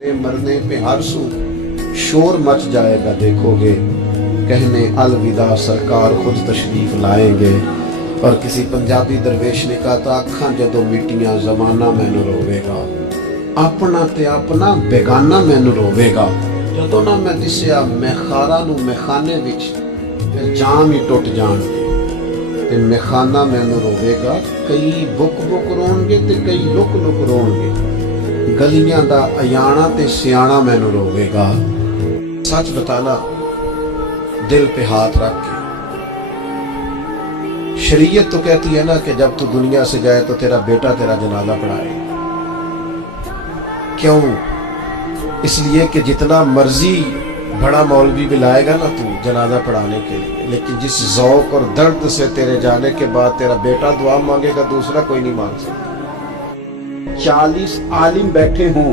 मरने पे हर सू शोर मच जाएगा देखोगे, कहने अलविदा सरकार खुद तशरीफ लाएंगे। और किसी पंजाबी दरवेश ने कहा था, अखां जदों मिट्टियां जमाना मैनू रोवेगा, अपना ते अपना बेगाना मैनू रोवेगा। जदों ना मैं दिसिया मैखारा नू मैखाने विच, फिर जाम ही टुट जाणगे ते मैखाना मैनू रोवेगा। कई बुक बुक रोणगे ते कई लुक लुक रोणगे, गलियां दा अयाना ते सियाना मैनू रोवेगा। सच बताना दिल पे हाथ रख के। शरीयत तो कहती है ना कि जब तू दुनिया से जाए तो तेरा बेटा तेरा जनाजा पढ़ाए। क्यों? इसलिए कि जितना मर्जी बड़ा मौलवी भी लाएगा ना तू जनाजा पढ़ाने के लिए, लेकिन जिस ज़ौक और दर्द से तेरे जाने के बाद तेरा बेटा दुआ मांगेगा, दूसरा कोई नहीं मांग सकता। 40 आलिम बैठे हों,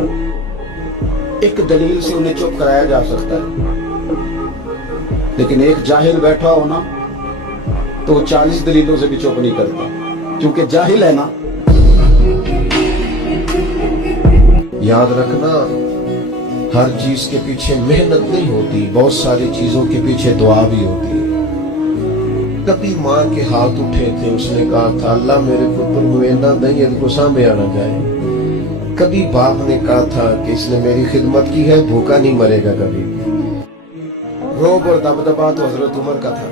एक दलील से उन्हें चुप कराया जा सकता है, लेकिन एक जाहिल बैठा हो ना तो वो 40 दलीलों से भी चुप नहीं करता, क्योंकि जाहिल है ना। याद रखना, हर चीज के पीछे मेहनत नहीं होती, बहुत सारी चीजों के पीछे दुआ भी होती है। कभी माँ के हाथ उठे थे, उसने कहा था अल्लाह मेरे पुत्र को इतना दही इनको सामने आना जाए। कभी बाप ने कहा था कि इसने मेरी खिदमत की है, भूखा नहीं मरेगा कभी। रोब और दबदबा तो हजरत उमर का था।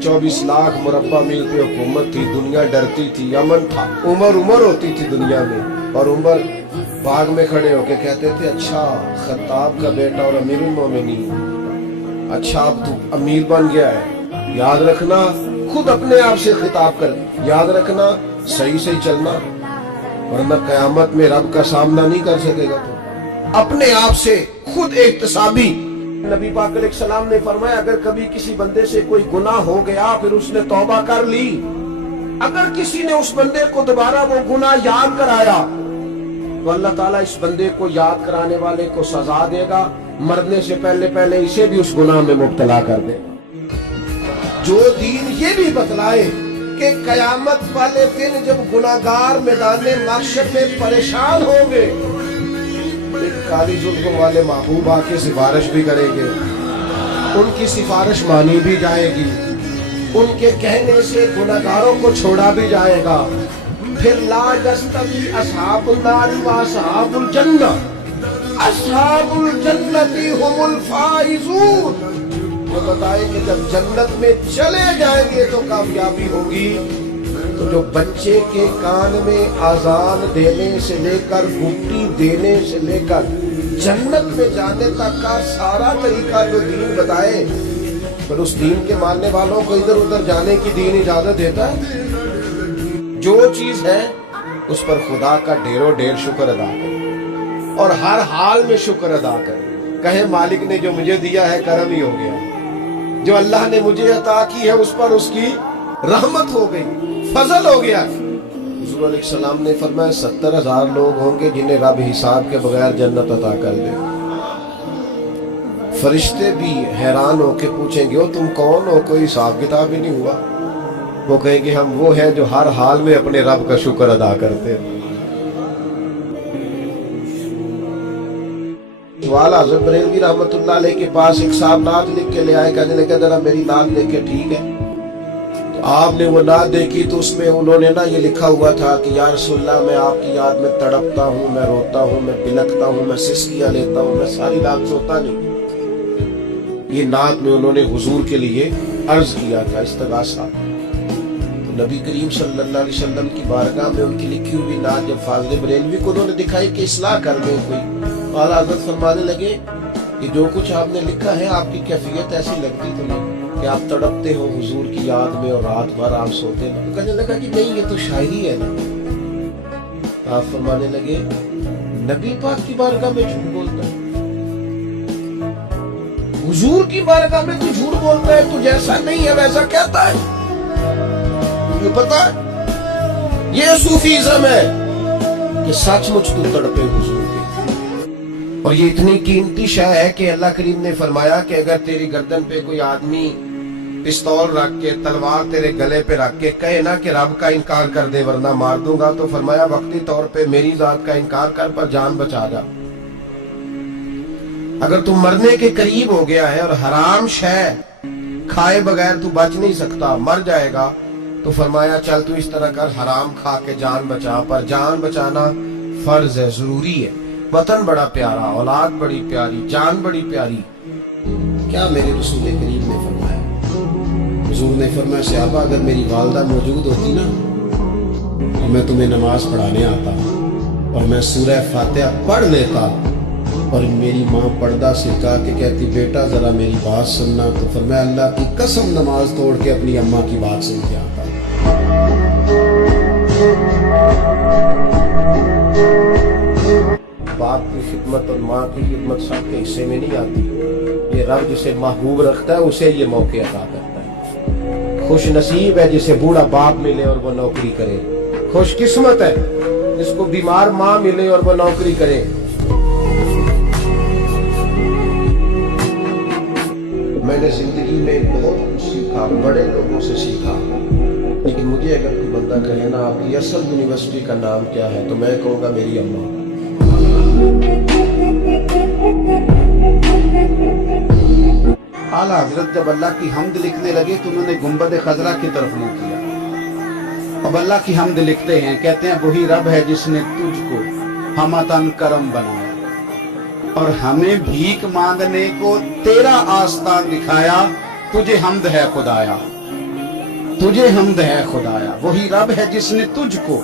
24 लाख मुरब्बा मील पे हुकूमत थी, दुनिया डरती थी, अमन था। उमर होती थी दुनिया में, और उमर बाग में खड़े होके कहते थे, अच्छा खत्ताब का बेटा और अमीरुल मोमिनीन, अच्छा अब तू अमीर बन गया है। याद रखना, खुद अपने आप से खिताब कर, याद रखना सही सही चलना, वरना कयामत में रब का सामना नहीं कर सकेगा। तो अपने आप से खुद एहतसाबी। नबी पाक अलैहिस्सलाम ने फरमाया, अगर कभी किसी बंदे से कोई गुनाह हो गया, फिर उसने तौबा कर ली, अगर किसी ने उस बंदे को दोबारा वो गुनाह याद कराया, तो अल्लाह ताला इस बंदे को याद कराने वाले को सजा देगा, मरने से पहले पहले इसे भी उस गुनाह में मुब्तला कर देगा। जो दीन ये भी बतलाए कि कयामत वाले दिन जब गुनाहगार मैदान महशर में परेशान होंगे, काली जुल्फों वाले महबूब आके सिफारिश भी करेंगे, उनकी सिफारिश मानी भी जाएगी, उनके कहने से गुनाहगारों को छोड़ा भी जाएगा। फिर ला यस्तवी अस्हाबुन नार व अस्हाबुल जन्नह, अस्हाबुल जन्नति हुमुल फाइजून। वो बताए कि जब जन्नत में चले जाएंगे तो कामयाबी होगी। तो जो बच्चे के कान में आजान देने से लेकर गुट्टी देने से लेकर जन्नत में जाने तक का सारा तरीका जो दीन बताए, पर उस दीन के मानने वालों को इधर उधर जाने की दीन इजाजत देता है। जो चीज है उस पर खुदा का ढेरों ढेर शुक्र अदा करें, और हर हाल में शुक्र अदा करें। कहे मालिक ने जो मुझे दिया है करम ही हो गया, जो अल्लाह ने मुझे अता की है उस पर उसकी रहमत हो गई, फजल हो गया। हुजूर अलैहिस्सलाम ने फरमाया 70,000 लोग होंगे जिन्हें रब हिसाब के बगैर जन्नत अता कर दे। फरिश्ते भी हैरान होके पूछेंगे, ओ तुम कौन हो, कोई हिसाब किताब ही नहीं हुआ। वो कहेंगे हम वो हैं जो हर हाल में अपने रब का शुक्र अदा करते हैं। वाला हज़रत बरेलवी रहमतुल्लाह अलैह के पास एक साहब नात लिख के ले आए, कहने लगे जरा मेरी नात लेके ठीक है। आपने वो नात देखी तो उसमें उन्होंने ना ये लिखा हुआ था कि या रसूलल्लाह मैं आपकी याद में तड़पता हूँ, मैं रोता हूँ, मैं बिलखता हूँ, मैं सिसकियाँ लेता हूँ, मैं सारी रात सोता नहीं। ये नात में उन्होंने हुजूर के लिए अर्ज किया था, इस्तगासा। तो नबी करीम सल्लल्लाहु अलैहि वसल्लम की बारगाह में उनकी लिखी हुई नात जब फाज़िल बरेलवी को उन्होंने दिखाई कि इस्लाह कर दे कोई, आला हज़रत फरमाने लगे कि जो कुछ आपने लिखा है आपकी कैफियत ऐसी लगती तो नहीं कि आप तड़पते हो हुजूर की याद में और रात भर आप सोते नहीं। तो कहने लगा कि नहीं, ये तो शायरी है ना। आप फरमाने लगे नबी पाक की बारगाह में झूठ बोलता है, हुजूर की बारगाह में तू झूठ बोलता है, तू जैसा नहीं है वैसा कहता है। तुम्हें पता है ये सूफीज़्म है कि सचमुच तू तड़पे हुजूर के। और ये इतनी कीमती शय है कि अल्लाह करीम ने फरमाया कि अगर तेरी गर्दन पे कोई आदमी पिस्तौल रख के तलवार तेरे गले पे रख के कहे ना कि रब का इनकार कर दे वरना मार दूंगा, तो फरमाया वक्ती तौर पे मेरी जात का इनकार कर पर जान बचा जा। अगर तू मरने के करीब हो गया है और हराम शय खाए बगैर तू बच नहीं सकता, मर जाएगा, तो फरमाया चल तू इस तरह कर, हराम खा के जान बचा। पर जान बचाना फर्ज है, जरूरी है। वतन बड़ा प्यारा, औलाद बड़ी प्यारी, जान बड़ी प्यारी। क्या मेरे रसूल करीम ने फरमाया? हुजूर ने फरमाया सहाबा अगर मेरी वालदा मौजूद होती ना और मैं तुम्हें नमाज पढ़ाने आता और मैं सूरह फातिहा पढ़ लेता और मेरी माँ पर्दा सिरका के कहती बेटा जरा मेरी बात सुनना, तो फरमाया अल्लाह की कसम नमाज तोड़ के अपनी अम्मा की बात सुन के आता। बाप की खिदमत और माँ की खिदमत सबके हिस्से में नहीं आती। ये रब जिसे महबूब रखता है उसे ये मौके अता करता है। खुश नसीब है जिसे बूढ़ा बाप मिले और वो नौकरी करे। खुश किस्मत है जिसको बीमार माँ मिले और वो नौकरी करे। मैंने जिंदगी में बहुत कुछ सीखा, बड़े लोगों से सीखा, लेकिन मुझे अगर कोई बंदा कहे ना आपकी असल यूनिवर्सिटी का नाम क्या है, तो मैं कहूँगा मेरी अम्मा। आला हजरत जब अल्लाह की हम्द लिखने लगे तो उन्होंने गुंबद खजरा की तरफ मुंह किया। अब अल्लाह की हम्द लिखते हैं, कहते हैं वही रब है जिसने तुझको हमतन करम बनाया और हमें भीख मांगने को तेरा आस्तान दिखाया। तुझे हम्द है खुदाया, तुझे हम्द है खुदाया। वही रब है जिसने तुझको।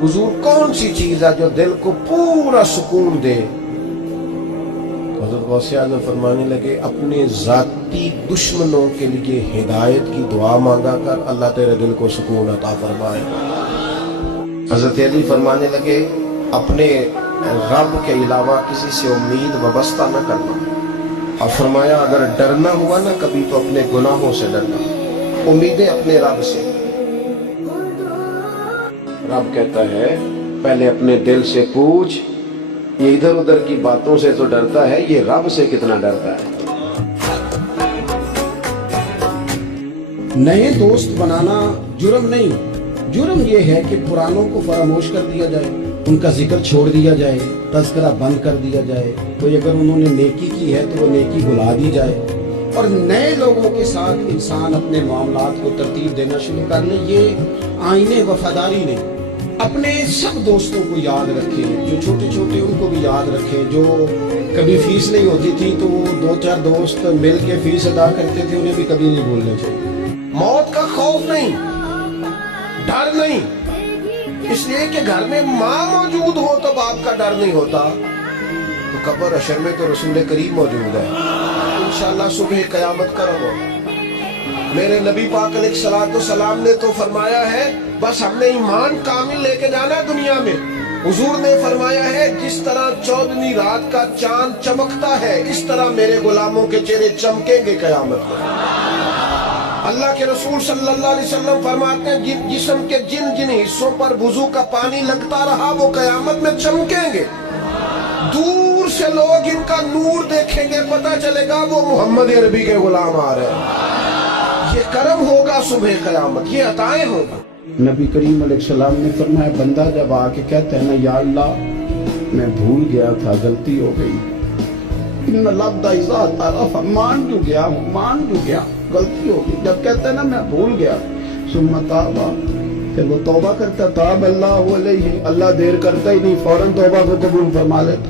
हुजूर कौन सी चीज है जो दिल को पूरा सुकून दे? हज़रत गौसे आज़म फरमाने लगे अपने जाती दुश्मनों के लिए हिदायत की दुआ मांगा कर, अल्लाह तेरे दिल को सुकून अता फरमाए। हज़रत अली फरमाने लगे अपने रब के अलावा किसी से उम्मीद वाबस्ता न करना, और फरमाया अगर डरना हुआ ना कभी तो अपने गुनाहों से डरना, उम्मीदें अपने रब से। रब कहता है पहले अपने दिल से पूछ, ये इधर उधर की बातों से तो डरता है, ये रब से कितना डरता है। नए दोस्त बनाना जुर्म नहीं, जुर्म ये है कि पुरानों को फरामोश कर दिया जाए, उनका जिक्र छोड़ दिया जाए, तज़किरा बंद कर दिया जाए। कोई अगर उन्होंने नेकी की है तो वो नेकी भुला दी जाए और नए लोगों के साथ इंसान अपने मामलात को तरतीब देना शुरू कर ले। ये आईने वफादारी नहीं। अपने सब दोस्तों को याद रखें, जो छोटे छोटे उनको भी याद रखें। जो कभी फीस नहीं होती थी तो वो दो चार दोस्त मिल के फीस अदा करते थे, उन्हें भी कभी नहीं भूलना चाहिए। मौत का खौफ नहीं, डर नहीं, इसलिए कि घर में माँ मौजूद हो तो बाप का डर नहीं होता। तो कब्र हशर में तो रसूल करीम मौजूद है। इंशाअल्लाह सुबह कयामत का रहो। मेरे नबी पाक अलैहिस्सलाम ने तो फरमाया है बस हमने ईमान कामिल लेके जाना है दुनिया में। हुजूर ने फरमाया है जिस तरह 14वीं रात का चांद चमकता है इस तरह मेरे गुलामों के चेहरे चमकेंगे कयामत को। अल्लाह के रसूल सल्लल्लाहु अलैहि वसल्लम फरमाते हैं जिस्म के जिन जिन हिस्सों पर वुजू का पानी लगता रहा वो कयामत में चमकेंगे। दूर से लोग इनका नूर देखेंगे, पता चलेगा वो मोहम्मद अरबी के गुलाम आ रहे हैं। ये करम होगा सुबह कयामत, ये अताएं होगा। नबी करीम अलैहिस्सलाम ने फरमाया बंदा जब आके कहता है ना या अल्लाह मैं भूल गया था, गलती हो गई, मान जो गया हूँ, मान जो गया, गलती हो गई। जब कहता है ना मैं भूल गया, सुम्मा तौबा, फिर वो तौबा करता, ताब अल्लाह अलैहि, अल्लाह देर करता ही नहीं, फौरन तौबा को कबूल फरमा लेता।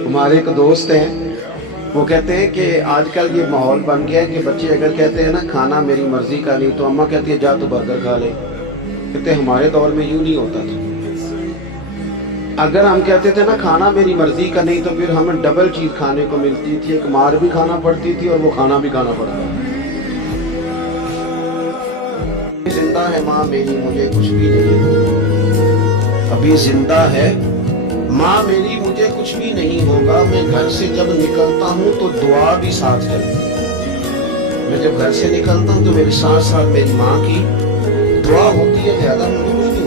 हमारे एक दोस्त हैं, वो कहते हैं कि आजकल ये माहौल बन गया है कि बच्चे अगर कहते हैं ना खाना मेरी मर्जी का नहीं, तो अम्मा कहती है जा तू बर्गर खा ले। कहते हमारे दौर में यूं नहीं होता था। अगर हम कहते थे ना खाना मेरी मर्जी का नहीं, तो फिर हमें डबल चीज खाने को मिलती थी, एक मार भी खाना पड़ती थी और वो खाना भी खाना पड़ता था। जिंदा है माँ मेरी मुझे कुछ भी नहीं, अभी जिंदा है माँ मेरी मुझे कुछ भी नहीं होगा। मैं घर से जब निकलता हूँ तो दुआ भी साथ चलती है। मैं जब घर से निकलता हूँ तो मेरे साथ साथ मेरी माँ की दुआ होती है, ज्यादा मुझे कुछ नहीं होती।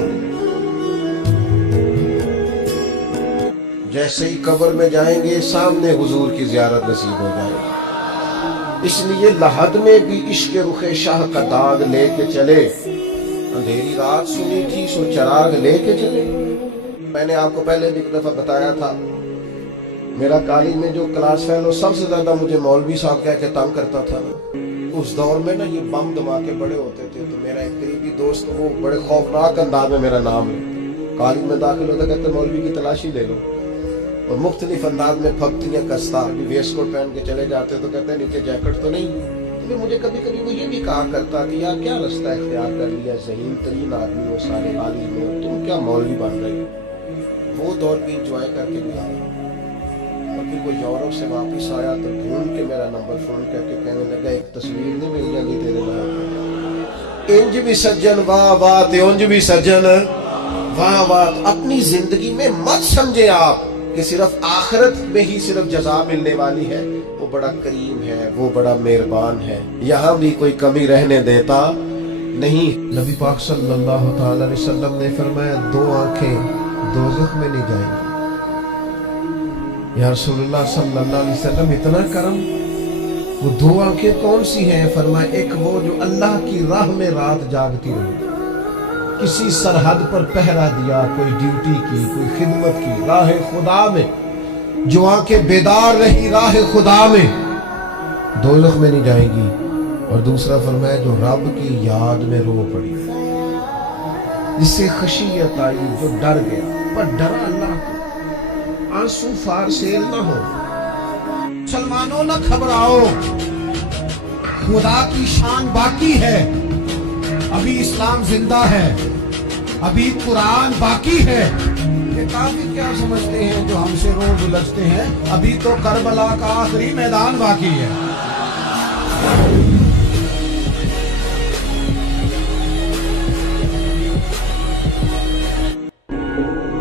जैसे ही कब्र में जाएंगे सामने हुजूर की ज़ियारत नसीब हो जाएगी। इसलिए लहद में भी इश्क रुखे शाह का दाग लेके चले। अंधेरी रात सुनी थी सो चिराग लेके चले। मैंने आपको पहले भी एक दफा बताया था, मेरा कॉलेज में जो क्लास फेलो सबसे ज्यादा मुझे मौलवी साहब कह के तंग करता था। उस दौर में ना ये बम धमाके बड़े होते थे, तो मेरा एक करीबी दोस्त वो बड़े खौफनाक अंदाज में मेरा नाम लेते, कॉलेज में दाखिल होता कहते मौलवी की तलाशी ले लो, और मुख्तलिफ अंदाज में फब्तियाँ कसता, वेस्ट कोट पहन के चले जाते तो कहते नीचे जैकेट तो नहीं। तो फिर मुझे कभी कभी वो ये भी कहा करता कि यार क्या रास्ता इख्तियार कर लिया, ज़हीन तरीन आदमी हो सारे कॉलेज में, और तुम क्या मौलवी बन रही हो। वो दौर भी इंजॉय करके भी आया। और फिर वो यूरोप से वापस आया तो ढूंढ के मेरा नंबर फोन करके कहने लगा एक तस्वीर नहीं मिल जाती तेरे नाम, इंज भी सज्जन वाह वाह, ते उंज भी सज्जन वाह वाह। अपनी जिंदगी में मत समझे आप कि सिर्फ आखिरत में ही सिर्फ जजा मिलने वाली है। वो बड़ा करीम है, वो बड़ा मेहरबान है, यहाँ भी कोई कमी रहने देता नहीं। नबी पाक सल्लल्लाहु अलैहि वसल्लम ने फरमाया दो आंखें दोज़ख में नहीं जाएंगी। या रसूलुल्लाह सल्लल्लाहु अलैहि वसल्लम इतना करम, वो दो आंखें कौन सी हैं? फरमाया एक वो जो अल्लाह की राह में रात जागती रही, किसी सरहद पर पहरा दिया, कोई ड्यूटी की, कोई खिदमत की, राह खुदा में जो आंखें बेदार रही राह खुदा में, दोज़ख में नहीं जाएंगी। और दूसरा फरमाया जो रब की याद में रो पड़ी, जिससे खशियत आई, जो डर गया पर डरा अल्लाह को, आंसू फारसेल ना हो। मुसलमानों ना घबराओ, खुदा की शान बाकी है, अभी इस्लाम जिंदा है, अभी कुरान बाकी है। ये काफिर क्या समझते हैं जो हमसे रोज उलझते हैं, अभी तो करबला का आखिरी मैदान बाकी है।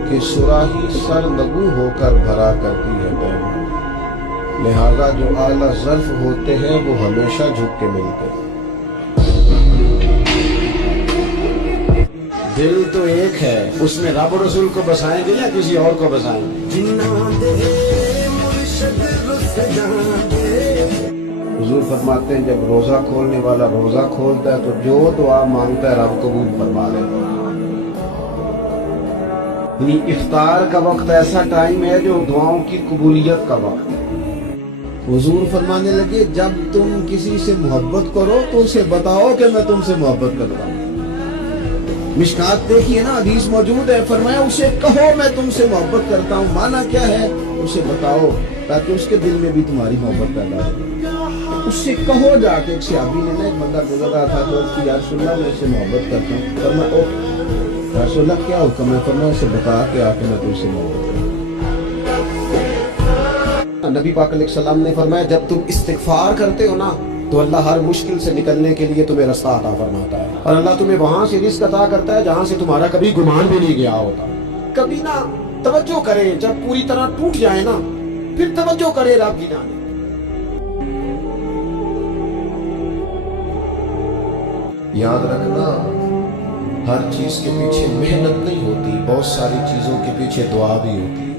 कि सुराही सर लगू होकर भरा करती है पैमा, लिहाजा जो आला ज़र्फ होते हैं वो हमेशा झुक के मिलते हैं। दिल तो एक है, उसमें रब रसूल को बसाएंगे या किसी और को बसाएंगे? हुजूर फरमाते हैं जब रोजा खोलने वाला रोजा खोलता है तो जो दुआ मांगता है रब कबूल फरमा लेता है। इफ्तार का वक्त ऐसा टाइम है जो दुआओं की कबूलियत का वक्त है। हुजूर फरमाने लगे जब तुम किसी से मोहब्बत करो तो उसे बताओ कि मैं तुमसे मोहब्बत करता हूँ। मिशकात देखिए ना, हदीस मौजूद है, फरमाया उसे कहो मैं तुमसे मोहब्बत करता हूँ। माना क्या है? उसे बताओ ताकि उसके दिल में भी तुम्हारी मोहब्बत पैदा हो। उससे कहो जाके। एक सहाबी ने ना, एक बंदा गुजर रहा था तो उसकी या रसूलल्लाह मैं इससे मोहब्बत करता हूँ। फरमाया ओ या रसूलल्लाह क्या हुक्म है? फरमाया उसे बता के आके मैं तुमसे मोहब्बत करता हूँ। नबी पाक अलैहि सलाम ने फरमाया जब तुम इस्तिगफार करते हो ना तो अल्लाह हर मुश्किल से निकलने के लिए तुम्हें रास्ता अता फरमाता है, और अल्लाह तुम्हें वहां से रिज़्क़ अता करता है जहां से तुम्हारा कभी गुमान भी नहीं गया होता। कभी ना तवज्जो करें, जब पूरी तरह टूट जाए ना फिर तवज्जो करें रब की जाने। याद रखना हर चीज के पीछे मेहनत नहीं होती, बहुत सारी चीजों के पीछे दुआ भी होती है।